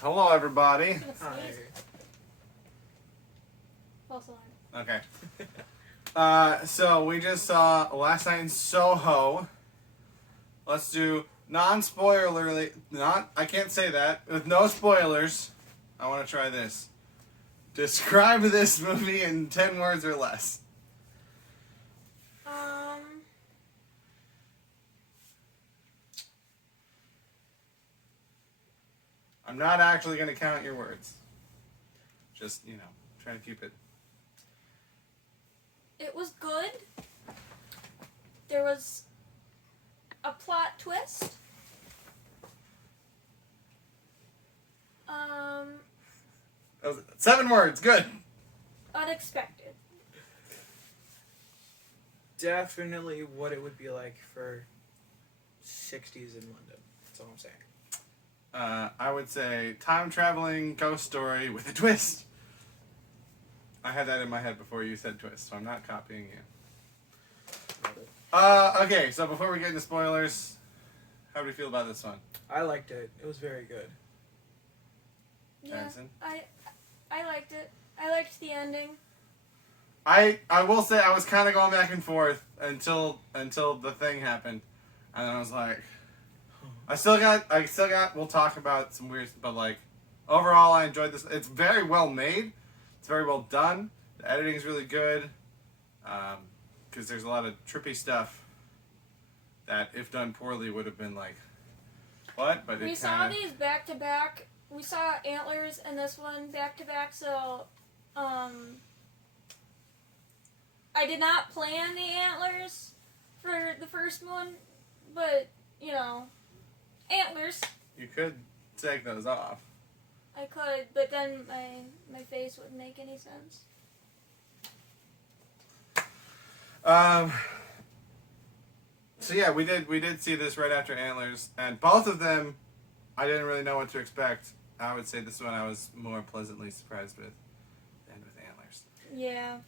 Hello, everybody. Hi. False alarm. Okay. So we just saw Last Night in Soho. Let's do non-spoilerly. I can't say that. With no spoilers. I want to try this. Describe this movie in 10 words or less. I'm not actually going to count your words. Just, trying to keep it. It was good. There was a plot twist. That was 7 words. Good. Unexpected. Definitely what it would be like for 60s in London. That's all I'm saying. I would say time traveling ghost story with a twist. I had that in my head before you said twist, so I'm not copying you. Okay, so before we get into spoilers, how do you feel about this one? I liked it. It was very good. Yeah, Jensen? I liked it. I liked the ending. I will say I was kind of going back and forth until the thing happened, and then I was like, I still got. We'll talk about some weird, but like overall, I enjoyed this. It's very well made. It's very well done. The editing is really good. Because there's a lot of trippy stuff that, if done poorly, would have been like, what? But we saw these back to back. We saw Antlers and this one back to back. So, I did not plan the Antlers for the first one, but Antlers. You could take those off. I could, but then my face wouldn't make any sense. So yeah, we did see this right after Antlers, and both of them, I didn't really know what to expect. I would say this one I was more pleasantly surprised with than with Antlers. Yeah.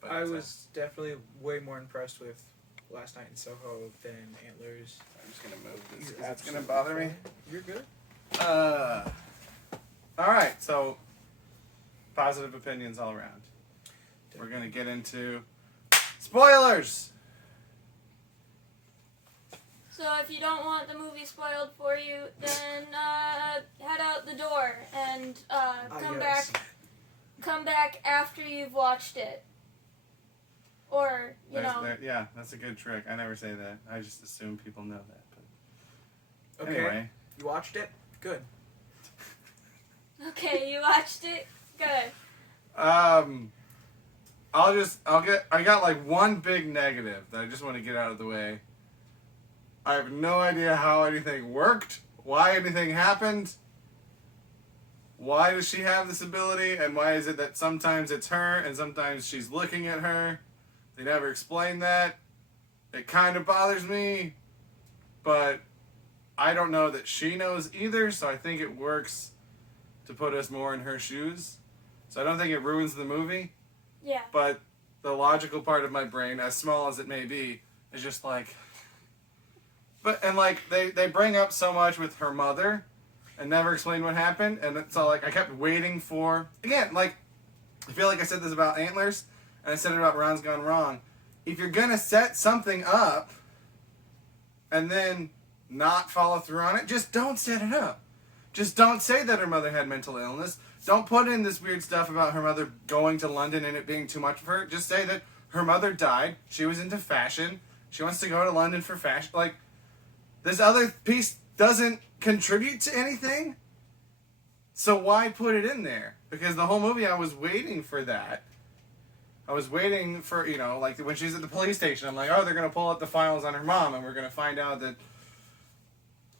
But, I was definitely way more impressed with Last Night in Soho than Antlers. I'm just gonna move this. That's gonna bother me. You're good. All right. So positive opinions all around. We're gonna get into spoilers. So if you don't want the movie spoiled for you, then head out the door and come back after you've watched it. Or Yeah, that's a good trick. I never say that. I just assume people know that. But Okay. anyway, You watched it? Good. Okay, you watched it? Good. I got like one big negative that I just want to get out of the way. I have no idea how anything worked, why anything happened, why does she have this ability, and why is it that sometimes it's her and sometimes she's looking at her. They never explain that. It kind of bothers me, but I don't know that she knows either, so I think it works to put us more in her shoes. So I don't think it ruins the movie. Yeah. But the logical part of my brain, as small as it may be, is just like... They bring up so much with her mother and never explain what happened, and so I kept waiting for... Again, I feel like I said this about Antlers, and I said it about Ron's Gone Wrong. If you're gonna set something up and then not follow through on it, just don't set it up. Just don't say that her mother had mental illness. Don't put in this weird stuff about her mother going to London and it being too much for her. Just say that her mother died, she was into fashion, she wants to go to London for fashion. This other piece doesn't contribute to anything, so why put it in there? Because the whole movie I was waiting for that. I was waiting for, when she's at the police station, I'm like, oh, they're going to pull out the files on her mom, and we're going to find out that,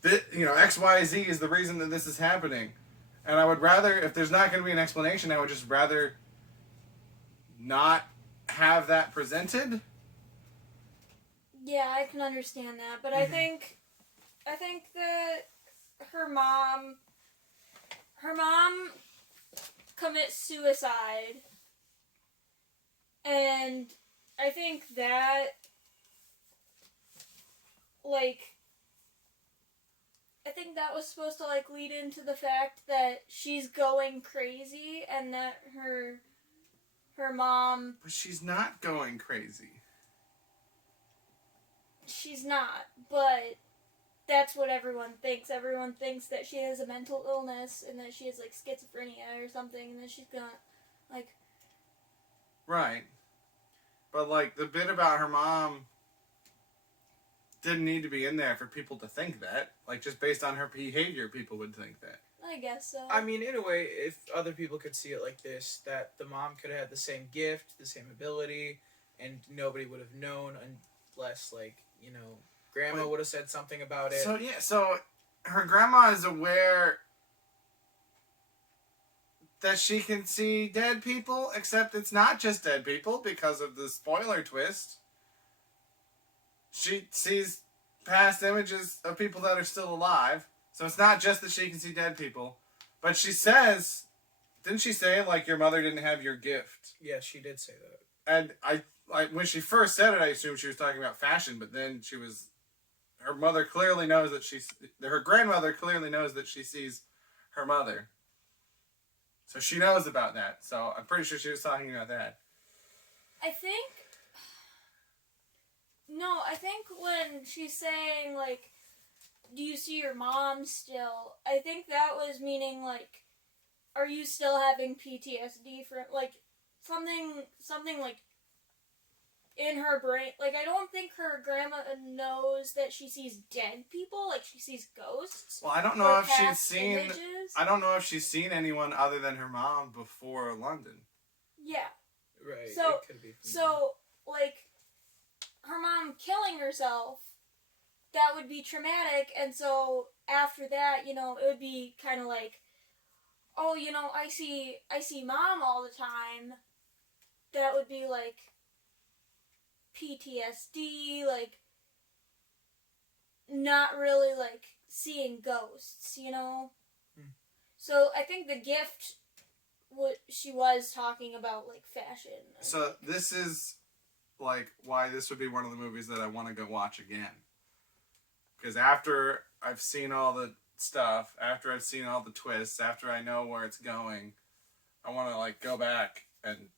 XYZ is the reason that this is happening. And I would rather, if there's not going to be an explanation, I would just rather not have that presented. Yeah, I can understand that, but I think that her mom commits suicide, and I think that I think that was supposed to like lead into the fact that she's going crazy and that her mom. But she's not going crazy. She's not, but that's what everyone thinks. Everyone thinks that she has a mental illness and that she has like schizophrenia or something, and that she's gonna like. Right. But like the bit about her mom didn't need to be in there for people to think that. Like just based on her behavior, people would think that. I guess so. I mean, in a way, if other people could see it like this, that the mom could have had the same gift, the same ability, and nobody would have known unless, like, you know, grandma would have said something about it. So her grandma is aware that she can see dead people, except it's not just dead people because of the spoiler twist. She sees past images of people that are still alive. So it's not just that she can see dead people. But she says, didn't she say, like, your mother didn't have your gift? Yeah, she did say that. And I when she first said it, I assumed she was talking about fashion, but then her mother clearly knows that her grandmother clearly knows that she sees her mother. So she knows about that. So I'm pretty sure she was talking about that. I think when she's saying, like, do you see your mom still? I think that was meaning, like, are you still having PTSD from, like, something like, in her brain. Like, I don't think her grandma knows that she sees dead people, like, she sees ghosts. Well, I don't know if she's past seen... images. I don't know if she's seen anyone other than her mom before London. Yeah. Right, So, it could be. like, her mom killing herself, that would be traumatic, and so after that, you know, it would be kind of like, oh, you know, I see mom all the time. That would be like PTSD, like not really like seeing ghosts, you know. So I think the gift, what she was talking about, like fashion. So this is like why this would be one of the movies that I want to go watch again. Because after I've seen all the stuff, after I've seen all the twists, after I know where it's going, I want to like go back and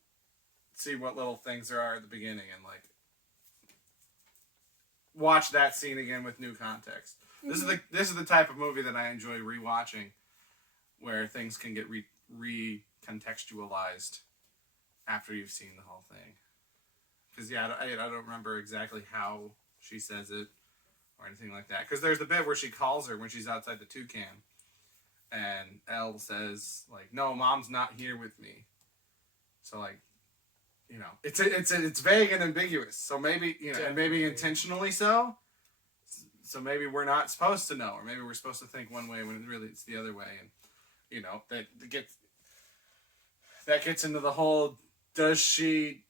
see what little things there are at the beginning and like watch that scene again with new context. Mm-hmm. This is the type of movie that I enjoy rewatching, where things can get recontextualized after you've seen the whole thing. Because yeah, I don't remember exactly how she says it or anything like that. Because there's the bit where she calls her when she's outside the toucan, and Elle says like, "No, Mom's not here with me." So like, you know, it's vague and ambiguous. So maybe, you know, and maybe intentionally so. So maybe we're not supposed to know, or maybe we're supposed to think one way when really it's the other way, and you know that gets into the whole: does she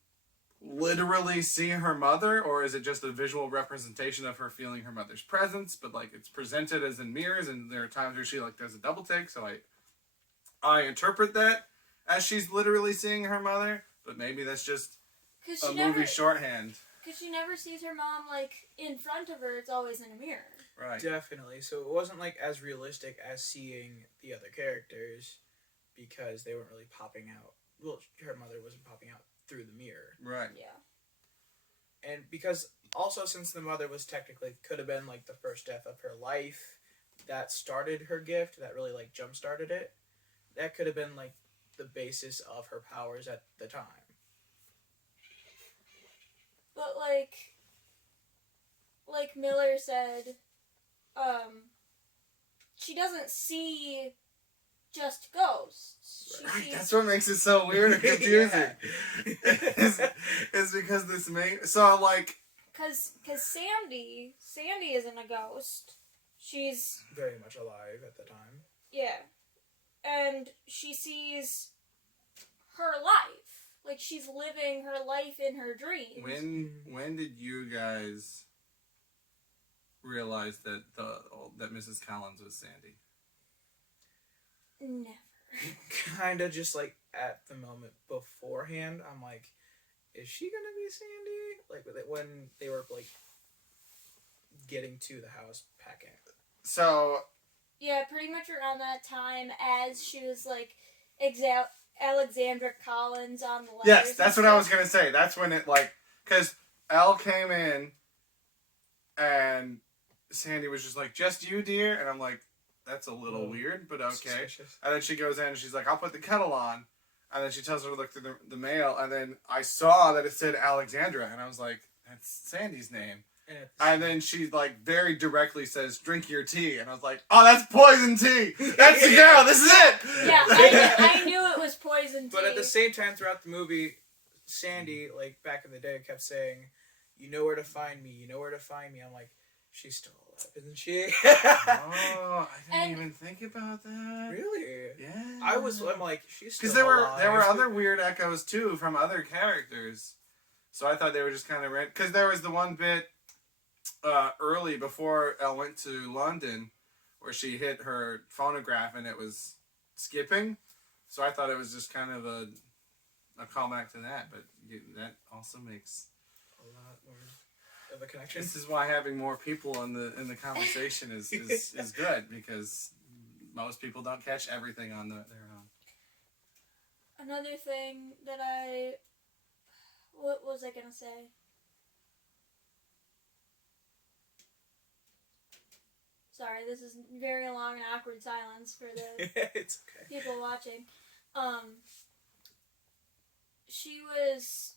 literally see her mother, or is it just a visual representation of her feeling her mother's presence? But like it's presented as in mirrors, and there are times where she like does a double take. So I interpret that as she's literally seeing her mother, but maybe that's just a movie shorthand. Because she never sees her mom, like, in front of her. It's always in a mirror. Right. Definitely. So it wasn't, like, as realistic as seeing the other characters because they weren't really popping out. Well, her mother wasn't popping out through the mirror. Right. Yeah. And because also since the mother was technically, could have been, like, the first death of her life, that started her gift, that really, like, jump-started it. That could have been, like, the basis of her powers at the time. But, like Miller said, she doesn't see just ghosts. She sees... That's what makes it so weird and confusing. It's because this main... So, like... Because Sandy isn't a ghost. She's... very much alive at the time. Yeah. And she sees her life. Like, she's living her life in her dreams. When did you guys realize that that Mrs. Collins was Sandy? Never. Kind of just, like, at the moment beforehand, I'm like, is she gonna be Sandy? Like, when they were, like, getting to the house packing. So, Yeah, pretty much around that time, as she was like Alexandra Collins on the letters. Yes, that's and what I stuff. was gonna say. That's when it like, because Elle came in, and Sandy was just like, "Just you, dear," and I'm like, "That's a little weird, but okay." Suspicious. And then she goes in and she's like, "I'll put the kettle on," and then she tells her to look through the mail, and then I saw that it said Alexandra, and I was like, "That's Sandy's name." And then she like very directly says, "Drink your tea," and I was like, "Oh, that's poison tea. That's the girl. This is it." Yeah, I knew it was poison tea. But at the same time, throughout the movie, Sandy, like back in the day, kept saying, "You know where to find me. You know where to find me." I'm like, she's still alive, isn't she? Oh, I didn't even think about that. Really? Yeah. I'm like, she's still Because alive. there were other weird echoes too from other characters, so I thought they were just kind of because there was the one bit early before Elle went to London where she hit her phonograph and it was skipping, so I thought it was just kind of a callback to that, but that also makes a lot more of a connection. This is why having more people in the conversation is good, because most people don't catch everything on their own. Another thing that what was I gonna say? Sorry, this is very long and awkward silence for the It's okay. people watching. She was...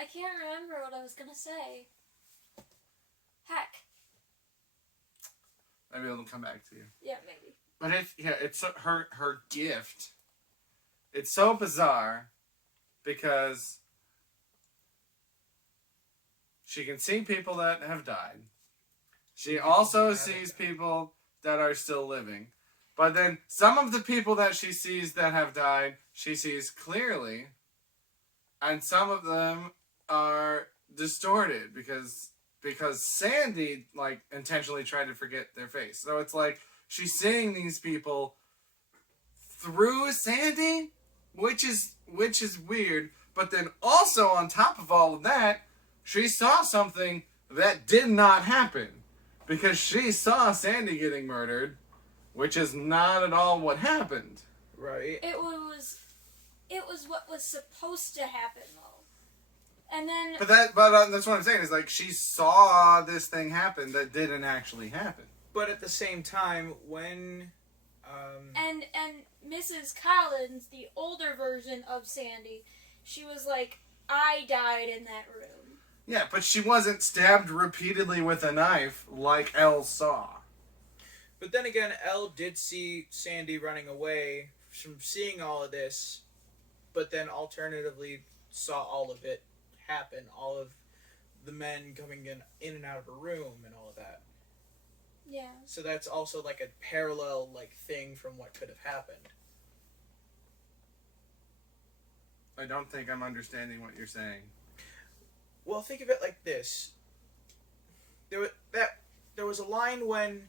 I can't remember what I was gonna say. Heck. Maybe it'll come back to you. Yeah, maybe. But it's her gift. It's so bizarre because she can see people that have died. She also sees people that are still living. But then some of the people that she sees that have died, she sees clearly. And some of them are distorted because Sandy like intentionally tried to forget their face. So it's like she's seeing these people through Sandy, which is weird. But then also on top of all of that, she saw something that did not happen because she saw Sandy getting murdered, which is not at all what happened. Right. It was what was supposed to happen, though. And then... But that's what I'm saying, is like she saw this thing happen that didn't actually happen. But at the same time, when... And Mrs. Collins, the older version of Sandy, she was like, I died in that room. Yeah, but she wasn't stabbed repeatedly with a knife like Elle saw. But then again, Elle did see Sandy running away from seeing all of this, but then alternatively saw all of it happen, all of the men coming in and out of a room and all of that. Yeah. So that's also like a parallel like thing from what could have happened. I don't think I'm understanding what you're saying. Well, think of it like this. There was a line when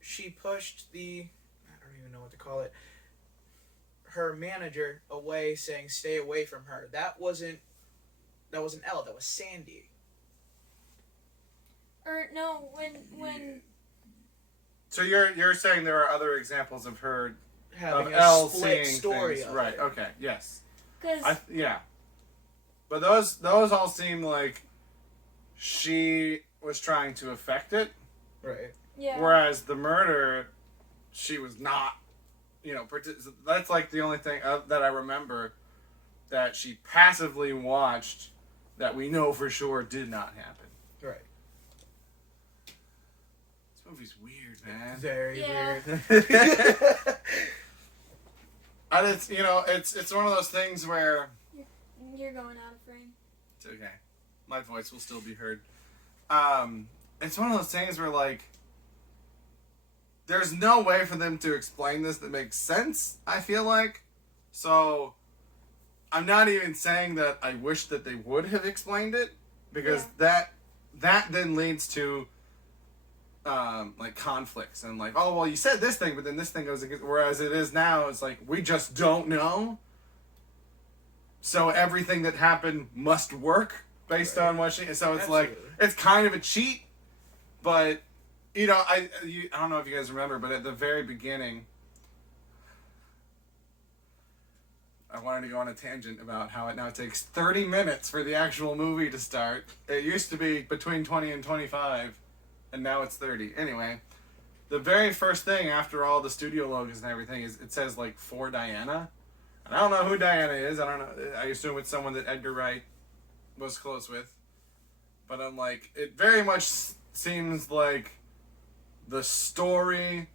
she pushed I don't even know what to call it, her manager away, saying stay away from her. That wasn't Elle, that was Sandy. Or no, when So you're saying there are other examples of her Having of a Elle split seeing story things. of Right, it. okay, yes. because Yeah. But those all seem like she was trying to affect it. Right. yeah, Whereas the murder, she was not, that's like the only thing that I remember that she passively watched that we know for sure did not happen. Right. This movie's weird, man. Very Yeah. weird. And it's one of those things where you're going out of frame. it's okay. My voice will still be heard. It's one of those things where, like, there's no way for them to explain this that makes sense, I feel like. So, I'm not even saying that I wish that they would have explained it, because that then leads to, like, conflicts. And, like, oh, well, you said this thing, but then this thing goes against... Whereas it is now, it's like, we just don't know. so everything that happened must work based on what she. So it's like Absolutely. it's kind of a cheat, but I don't know if you guys remember, but at the very beginning, I wanted to go on a tangent about how it now takes 30 minutes for the actual movie to start. It used to be between 20 and 25, and now it's 30. Anyway, the very first thing after all the studio logos and everything is it says like for Diana. And I don't know who Diana is. I don't know. I assume it's someone that Edgar Wright was close with. But I'm like, it very much seems like the story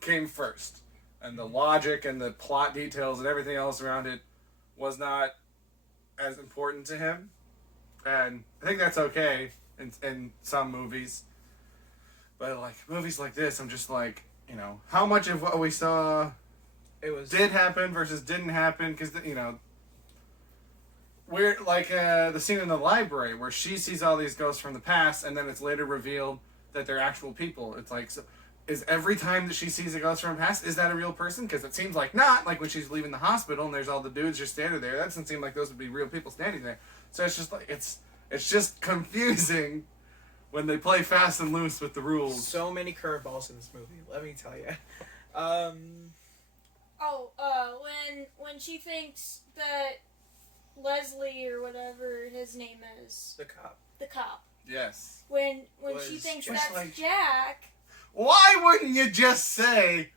came first. And the logic and the plot details and everything else around it was not as important to him. And I think that's okay in some movies. But like movies like this, I'm just like, how much of what we saw did happen versus didn't happen? Because, we're like the scene in the library where she sees all these ghosts from the past and then it's later revealed that they're actual people. It's like, so is every time that she sees a ghost from the past, is that a real person? Because it seems like not. Like when she's leaving the hospital and there's all the dudes just standing there. That doesn't seem like those would be real people standing there. So it's just like, it's just confusing when they play fast and loose with the rules. So many curveballs in this movie, let me tell you. When she thinks that Leslie or whatever his name is, the cop. Yes. When she thinks that's like, Jack. Why wouldn't you just say,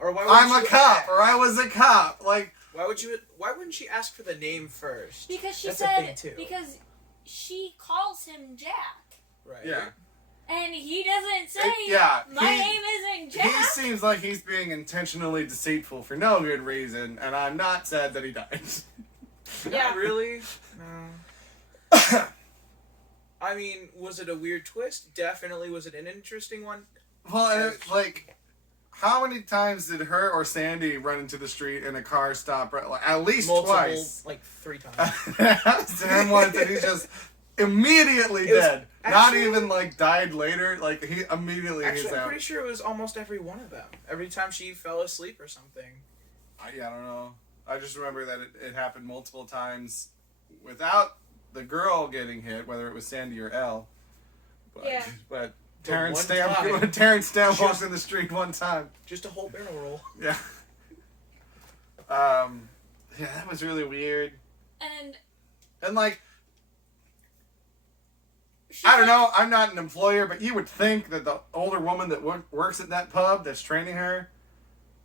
or why I'm a cop, or I was a cop? Like, why wouldn't she ask for the name first? Because she That's said, a thing too. because she calls him Jack. Right. Yeah. And he doesn't say, my name isn't Jack. He seems like he's being intentionally deceitful for no good reason, and I'm not sad that he died. Not really. No. I mean, was it a weird twist? Definitely. Was it an interesting one? Well, like, how many times did her or Sandy run into the street in a car stop? Like, at least twice. Like 3 times. Him once, and he's just immediately dead. Not even like died later. Like he immediately. Actually, I'm pretty sure it was almost every one of them. Every time she fell asleep or something. I don't know. I just remember that it happened multiple times without the girl getting hit, whether it was Sandy or Elle. But Terrence Stamp walks in the street one time. Just a whole barrel roll. Yeah. That was really weird. And like, I don't know, I'm not an employer, but you would think that the older woman that works at that pub that's training her,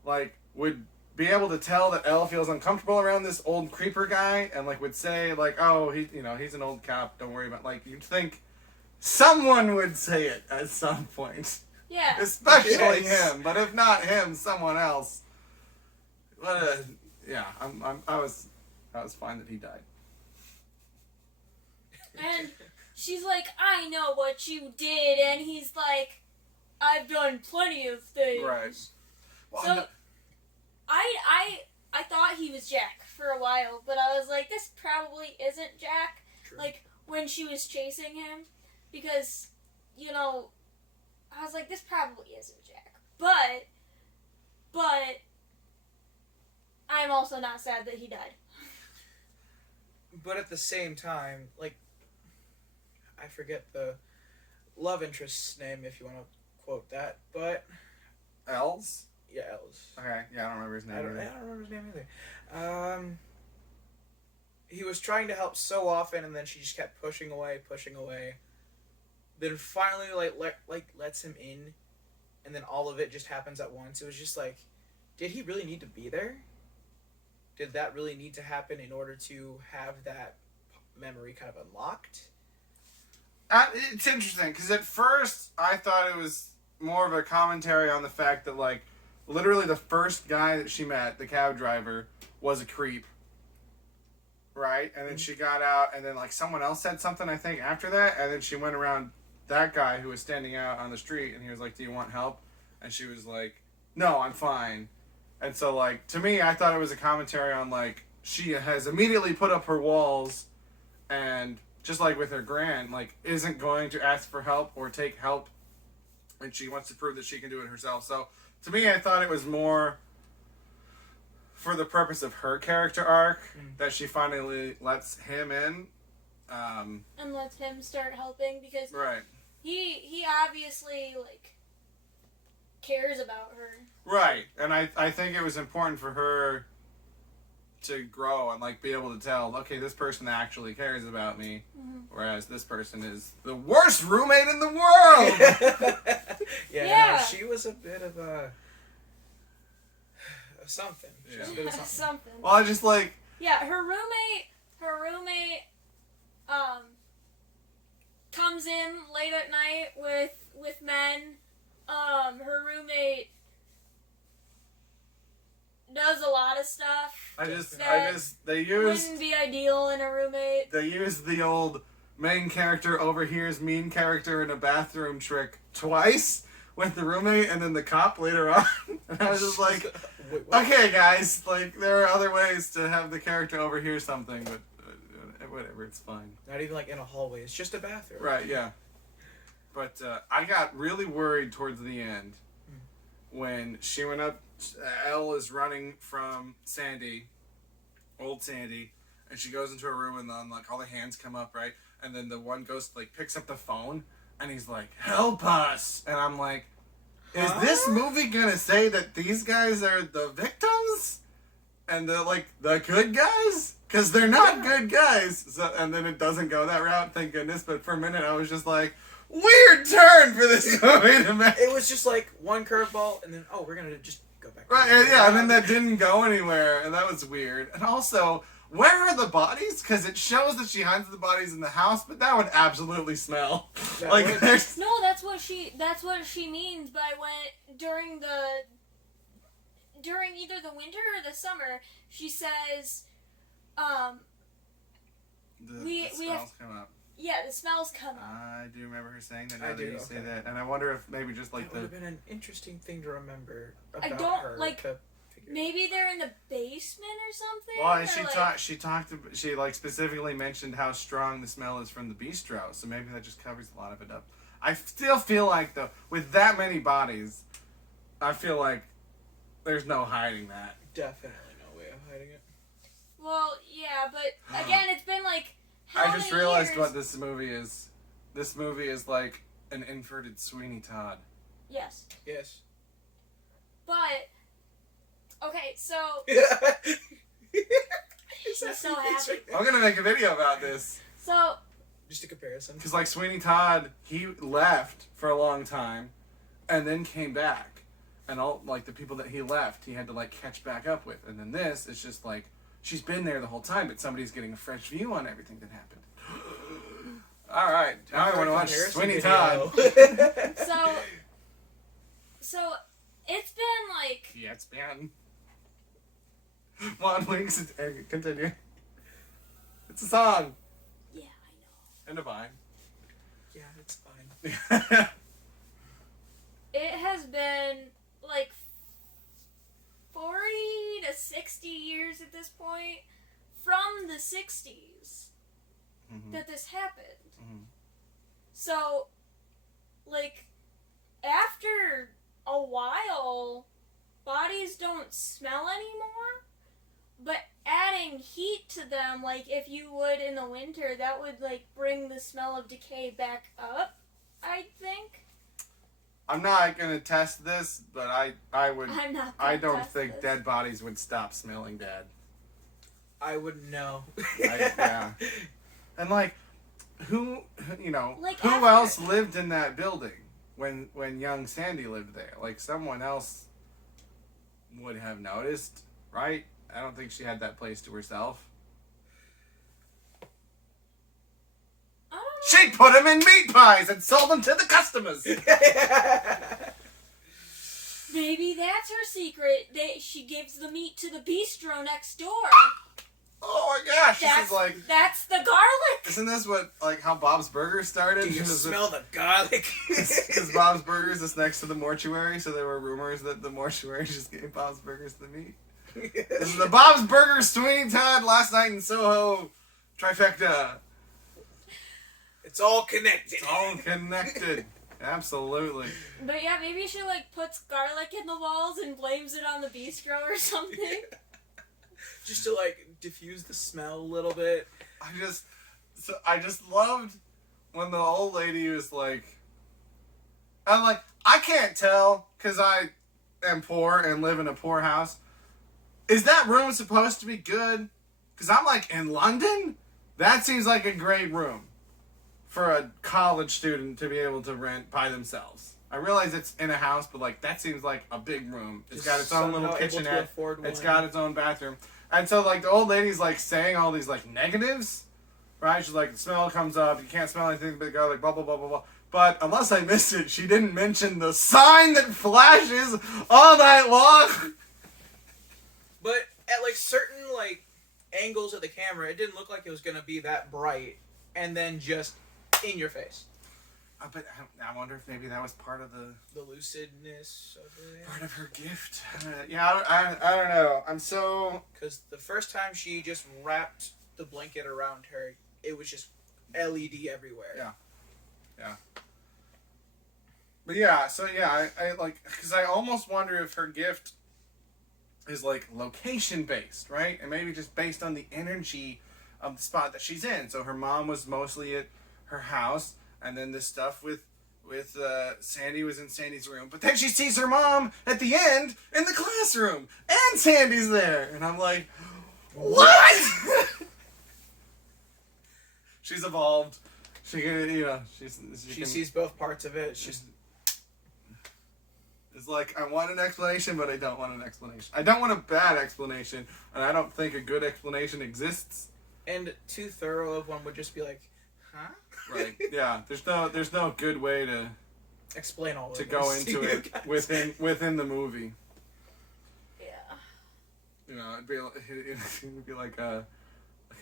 like, would be able to tell that Elle feels uncomfortable around this old creeper guy and, like, would say, like, oh, he's an old cop, don't worry about it. Like, you'd think someone would say it at some point. Yeah. Especially him, but if not him, someone else. I was fine that he died. And she's like, I know what you did, and he's like, I've done plenty of things. Right. Well, so, I thought he was Jack for a while, but I was like, this probably isn't Jack. True. Like, when she was chasing him, because, I was like, this probably isn't Jack. But, I'm also not sad that he died. But at the same time, like, I forget the love interest's name if you want to quote that, but... Els? Yeah, Els. Okay, yeah, I don't remember his name I don't remember his name either. He was trying to help so often, and then she just kept pushing away. Then finally, lets him in, and then all of it just happens at once. It was just like, did he really need to be there? Did that really need to happen in order to have that memory kind of unlocked? It's interesting, because at first I thought it was more of a commentary on the fact that, like, literally the first guy that she met, the cab driver, was a creep. Right? And then she got out, and then, like, someone else said something, I think, after that, and then she went around that guy who was standing out on the street, and he was like, do you want help? And she was like, no, I'm fine. And so, like, to me, I thought it was a commentary on, like, she has immediately put up her walls, and just like with her grand, like, isn't going to ask for help or take help, and she wants to prove that she can do it herself. So, to me, I thought it was more for the purpose of her character arc, that she finally lets him in. And lets him start helping because Right. he obviously like cares about her. Right, and I think it was important for her to grow and like be able to tell, okay, this person actually cares about me, whereas this person is the worst roommate in the world. Yeah. No, she was a bit of a something. She was a bit of something. Something. Well, I just like Yeah, her roommate comes in late at night with men. Her roommate does a lot of stuff. They wouldn't be ideal in a roommate. They used the old main character overhears mean character in a bathroom trick twice with the roommate and then the cop later on. And I was just like, Wait, okay, guys, like there are other ways to have the character overhear something, but whatever, it's fine. Not even like in a hallway. It's just a bathroom. Right, yeah. But I got really worried towards the end when she went up. Elle is running from Sandy, old Sandy, and she goes into her room, and then like all the hands come up, right? And then the one ghost like picks up the phone, and he's like, "Help us!" And I'm like, "Is this movie gonna say that these guys are the victims, and they're like the good guys? Because they're not good guys." So, and then it doesn't go that route, thank goodness. But for a minute, I was just like, weird turn for this movie to make. It was just like one curveball, and then we're gonna just go back. Right, and then that didn't go anywhere, and that was weird. And also, where are the bodies? Because it shows that she hides the bodies in the house, but that would absolutely smell. Like, there's... No, that's what she means by when during either the winter or the summer, she says, the smells come up. Yeah, the smells come up. I do remember her saying that. Now I that do, you say that, and I wonder if maybe just like that would have been an interesting thing to remember about I don't her. like. To figure Maybe they're in the basement or something. Well, and or she like specifically mentioned how strong the smell is from the bistro, so maybe that just covers a lot of it up. I still feel like though, with that many bodies, I feel like there's no hiding that. Definitely no way of hiding it. Well, yeah, but again, it's been like. I just realized years? what this movie is. This movie is like an inverted Sweeney Todd. Yes. Yes. But okay, so She's so happy. I'm gonna make a video about this. So just a comparison. Because like Sweeney Todd, he left for a long time, and then came back, and all like the people that he left, he had to like catch back up with. And then this is just like she's been there the whole time, but somebody's getting a fresh view on everything that happened. All right, now I want to watch Sweeney Todd. So it's been like. Yeah, it's been. One links. Continue. It's a song. Yeah, I know. And a vine. Yeah, it's fine. It has been like 40 to 60 years at this point from the 60s that this happened. So, like, after a while, bodies don't smell anymore, but adding heat to them, like if you would in the winter, that would like bring the smell of decay back up, I think. I'm not gonna test this, but I would. I'm not. I don't test think this. dead bodies would stop smelling bad. I wouldn't know. Yeah. And like, who Like who after- else lived in that building when young Sandy lived there? Like someone else would have noticed, right? I don't think she had that place to herself. I don't know. She put them in meat pies and sold them to the customers. Maybe that's her secret. She gives the meat to the bistro next door. Oh my gosh, this is like. That's the garlic. Isn't this what like how Bob's Burgers started? Do you smell the garlic? Because Bob's Burgers is next to the mortuary, so there were rumors that the mortuary just gave Bob's Burgers the meat. This is the Bob's Burgers Sweeney Todd Last Night in Soho trifecta. It's all connected. It's all connected. Absolutely. But yeah, maybe she like puts garlic in the walls and blames it on the bistro or something. just to like diffuse the smell a little bit. I just loved when the old lady was like, I'm like, I can't tell because I am poor and live in a poor house. Is that room supposed to be good? Because I'm like, in London? That seems like a great room for a college student to be able to rent by themselves. I realize it's in a house, but like that seems like a big room. It's got its own little kitchenette. It's got its own bathroom. And so like the old lady's like saying all these like negatives, right? She's like, the smell comes up, you can't smell anything but garlic, blah, blah, blah, blah, blah. But unless I missed it, she didn't mention the sign that flashes all night long. But at like certain like angles of the camera, it didn't look like it was gonna be that bright, and then just in your face. But I wonder if maybe that was part of the lucidness of it. Part of her gift. Yeah, I don't know. I'm so... Because the first time she just wrapped the blanket around her, it was just LED everywhere. Yeah. Yeah. But yeah, so yeah, I like... Because I almost wonder if her gift is like location based, right? And maybe just based on the energy of the spot that she's in. So her mom was mostly at her house, and then this stuff with Sandy was in Sandy's room. But then she sees her mom at the end in the classroom, and Sandy's there, and I'm like, what? She's evolved. She sees both parts of it. It's like, I want an explanation, but I don't want an explanation. I don't want a bad explanation, and I don't think a good explanation exists. And too thorough of one would just be like, huh? Right. Yeah. There's no good way to explain all of to this go into it within the movie. Yeah. You know, it'd be like a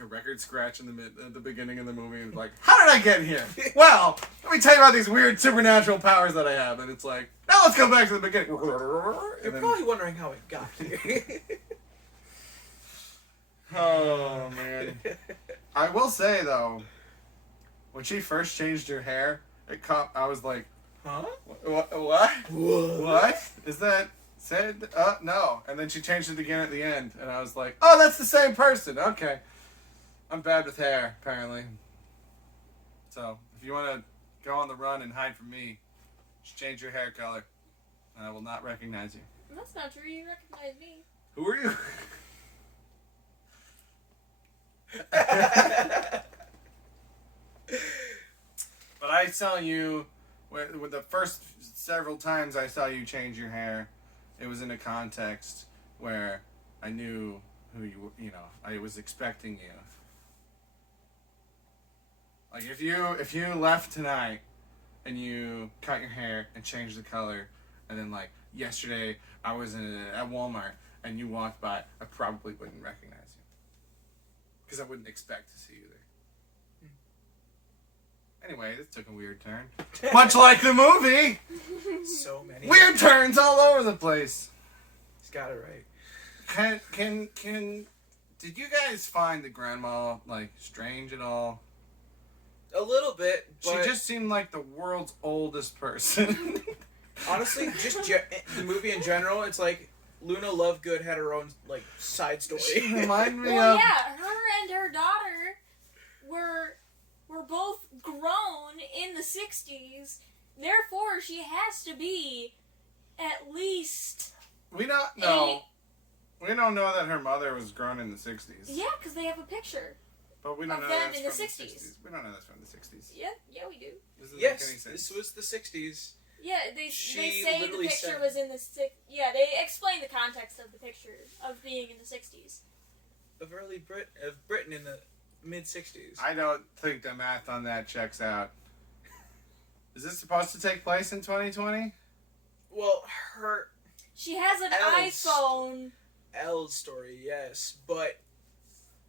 record scratch in the beginning of the movie, and it's like, how did I get here? Well, let me tell you about these weird supernatural powers that I have, and it's like, now let's go back to the beginning. You're probably wondering how it got here. Oh man. I will say though, when she first changed her hair, I was like, huh? What? Is that said? No. And then she changed it again at the end, and I was like, oh, that's the same person. Okay. I'm bad with hair, apparently. So, if you want to go on the run and hide from me, just change your hair color, and I will not recognize you. That's not true. You recognize me. Who are you? But I saw you, with the first several times I saw you change your hair, it was in a context where I knew who you know, I was expecting you. Like, if you left tonight and you cut your hair and changed the color, and then like yesterday I was at Walmart and you walked by, I probably wouldn't recognize you. Because I wouldn't expect to see you there. Anyway, this took a weird turn. Much like the movie! So many weird turns all over the place. He's got it right. Did you guys find the grandma, like, strange at all? A little bit, but... She just seemed like the world's oldest person. Honestly, just the movie in general, it's like Luna Lovegood had her own like side story. She reminded me well, of... yeah, her and her daughter were both grown in the 60s. Therefore, she has to be at least... We don't know that her mother was grown in the 60s. Yeah, because they have a picture. But we don't know them that's in the from 60s. We don't know that's from the 60s. Yeah, we do. Doesn't Yes, make any sense. this was the 60s. Yeah, they say the literally picture said- was in the Yeah, they explain the context of the picture of being in the 60s. Of Britain in the mid 60s. I don't think the math on that checks out. Is this supposed to take place in 2020? Well, She has an iPhone. Elle's story, yes, but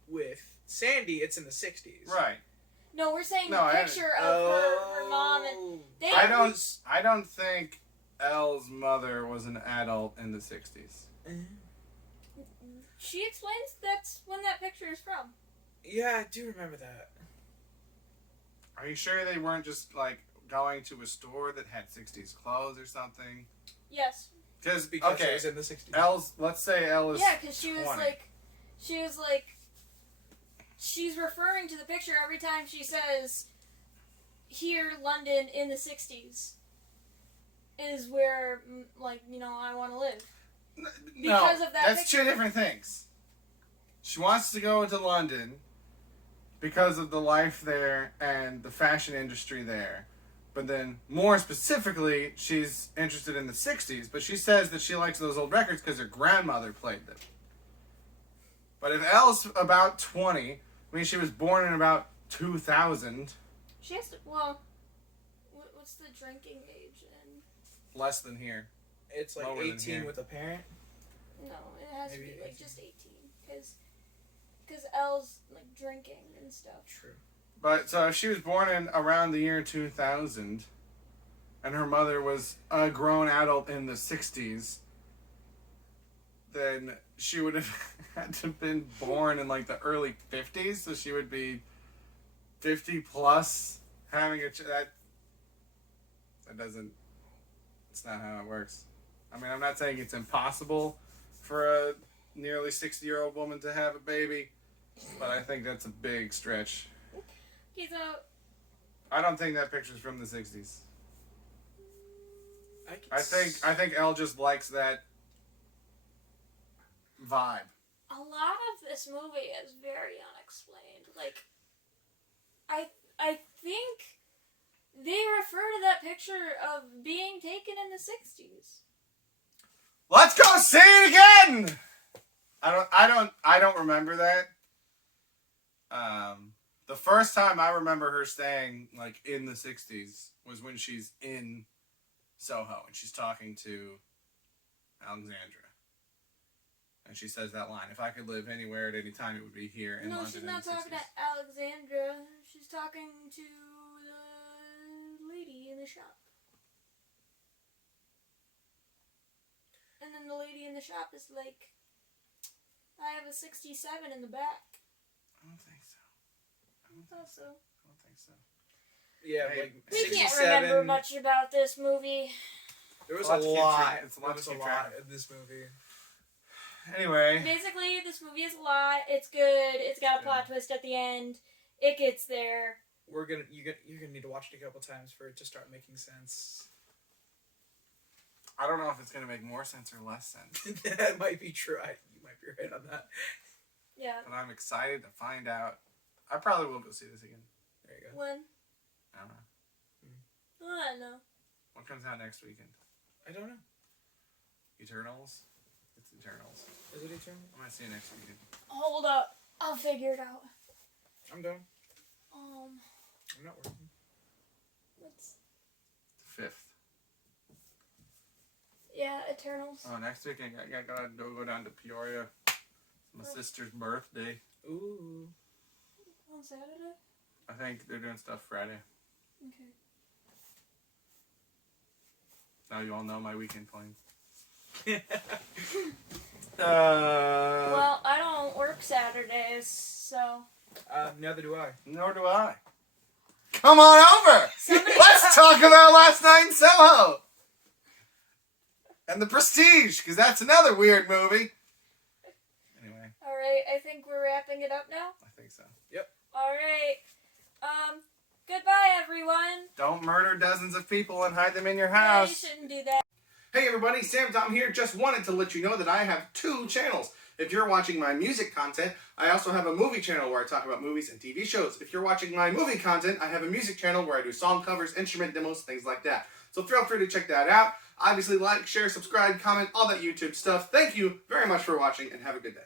with Sandy, it's in the 60s. Right. No, we're saying No, the picture of her mom and they. I don't think Elle's mother was an adult in the 60s. She explains that's when that picture is from. Yeah, I do remember that. Are you sure they weren't just like going to a store that had 60s clothes or something? Yes. Because Okay, it was in the 60s. let's say Elle is Yeah, because she was 20. like, she was like, she's referring to the picture every time she says, here, London in the 60s is where, like, you know, I want to live. Because of that that's picture. two different things. She wants to go to London because of the life there and the fashion industry there. But then, more specifically, she's interested in the 60s. But she says that she likes those old records because her grandmother played them. But if Elle's about 20, I mean, she was born in about 2000. She has to, well, what's the drinking age in? Less than here. It's like Lower than 18 here. with a parent. No, it has Maybe to be like 18. just 18. Because Elle's like drinking and stuff. True. But so if she was born in around the year 2000, and her mother was a grown adult in the 60s, then she would have had to have been born in like the early 50s, so she would be 50 plus having a that doesn't, it's not how it works. I mean, I'm not saying it's impossible for a nearly 60-year-old woman to have a baby, but I think that's a big stretch. He's I don't think that picture's from the 60s. I think Elle just likes that vibe. a lot of this movie is very unexplained. Like, I think they refer to that picture of being taken in the 60s. Let's go see it again. I don't remember that. The first time I remember her staying like in the 60s was when she's in Soho and she's talking to Alexandra. And she says that line, if I could live anywhere at any time, it would be here in No, London. she's in not the talking 60s. to Alexandra. She's talking to the lady in the shop. And then the lady in the shop is like, I have a 67 in the back. I don't think so. I thought so. I don't think so. Yeah, Hey, like We can't 67. remember much about this movie. There was It's a a lot to keep lot. track- it's a lot There to was a keep lot track in this movie. Anyway. Basically, this movie is a lot. It's good. It's got a plot twist at the end. It gets there. You're gonna need to watch it a couple times for it to start making sense. I don't know if it's going to make more sense or less sense. That might be true. You might be right on that. Yeah. But I'm excited to find out. I probably will go see this again. There you go. When? I don't know. I don't know. What comes out next weekend? I don't know. Eternals? It's Eternals. Is it Eternal? I'm going to see it next weekend. Hold up. I'll figure it out. I'm done. Um, I'm not working. what's... The 5th. Yeah, Eternals. Oh, next weekend I got to go down to Peoria. It's my sister's birthday. Ooh. On Saturday? I think they're doing stuff Friday. Okay. Now you all know my weekend plans. Well, I don't work Saturdays, so... Neither do I. Nor do I. Come on over! Somebody- Let's talk about last night in Soho! And The Prestige, because that's another weird movie. Anyway, Alright, I think we're wrapping it up now. I think so. Alright. Goodbye, everyone. Don't murder dozens of people and hide them in your Yeah, you house. shouldn't do that. Hey everybody, Sam Tom here. Just wanted to let you know that I have 2 channels. If you're watching my music content, I also have a movie channel where I talk about movies and TV shows. If you're watching my movie content, I have a music channel where I do song covers, instrument demos, things like that. So feel free to check that out. Obviously, like, share, subscribe, comment, all that YouTube stuff. Thank you very much for watching and have a good day.